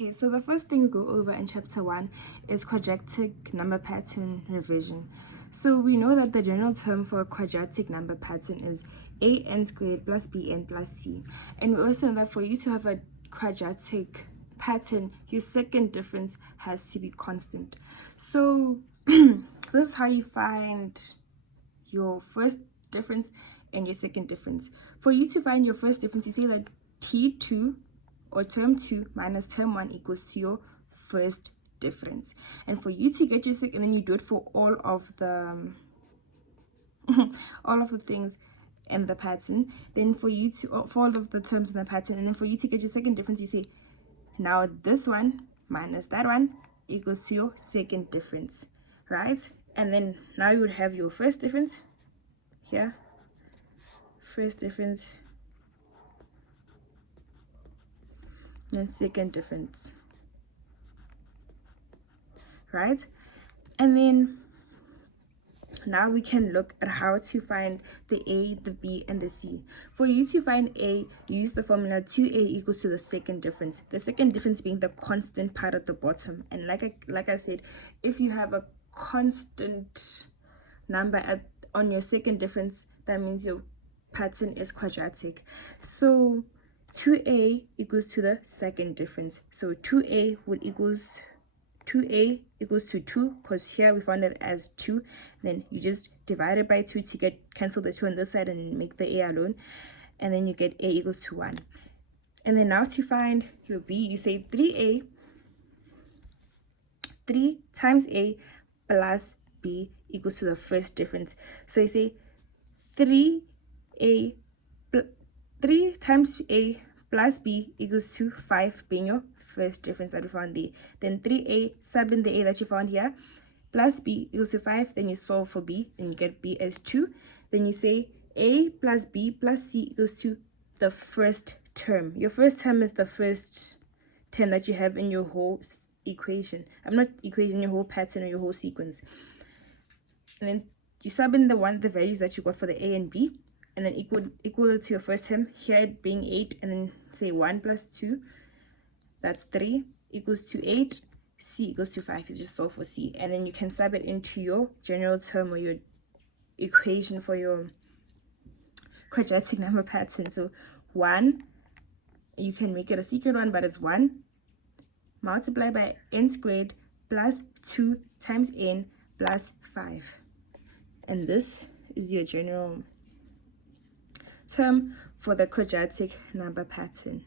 Okay, so the first thing we go over in chapter 1 is quadratic number pattern revision. So we know that the general term for a quadratic number pattern is an squared plus bn plus c. And we also know that for you to have a quadratic pattern, your second difference has to be constant. So this is how you find your first difference and your second difference. For you to find your first difference, you say that T2 or term 2 minus term 1 equals to your first difference. And for you to get your second, and then you do it for all of the all of the things in the pattern. Then for you to for all of the terms in the pattern, and then for you to get your second difference, you say now this one minus that one equals to your second difference, right? And then now you would have your first difference here, first difference, and second difference, right? And then now we can look at how to find the A, the B, and the C. For you to find A, use the formula 2A equals to the second difference. The second difference being the constant part at the bottom. And like I said, if you have a constant number on your second difference, that means your pattern is quadratic. So 2A equals to the second difference. So 2A equals to 2, because here we found it as 2. Then you just divide it by 2 to cancel the 2 on this side and make the A alone. And then you get A equals to 1. And then now to find your B, you say 3 times A plus B equals to the first difference. So you say 3 times A plus B equals to 5, being your first difference that we found there. Then 3A, sub in the A that you found here, plus B equals to 5. Then you solve for B, then you get B as 2. Then you say A plus B plus C equals to the first term. Your first term is the first term that you have in your whole equation. I'm not equation, your whole pattern or your whole sequence. And then you sub in the values that you got for the A and B, and then equal it to your first term, here it being 8, and then say 1 plus 2, that's 3, equals to 8, C equals to 5, you just solve for C, and then you can sub it into your general term or your equation for your quadratic number pattern. So 1, you can make it a secret one, but it's 1 multiplied by n squared plus 2 times n plus 5. And this is your general term for the quadratic number pattern.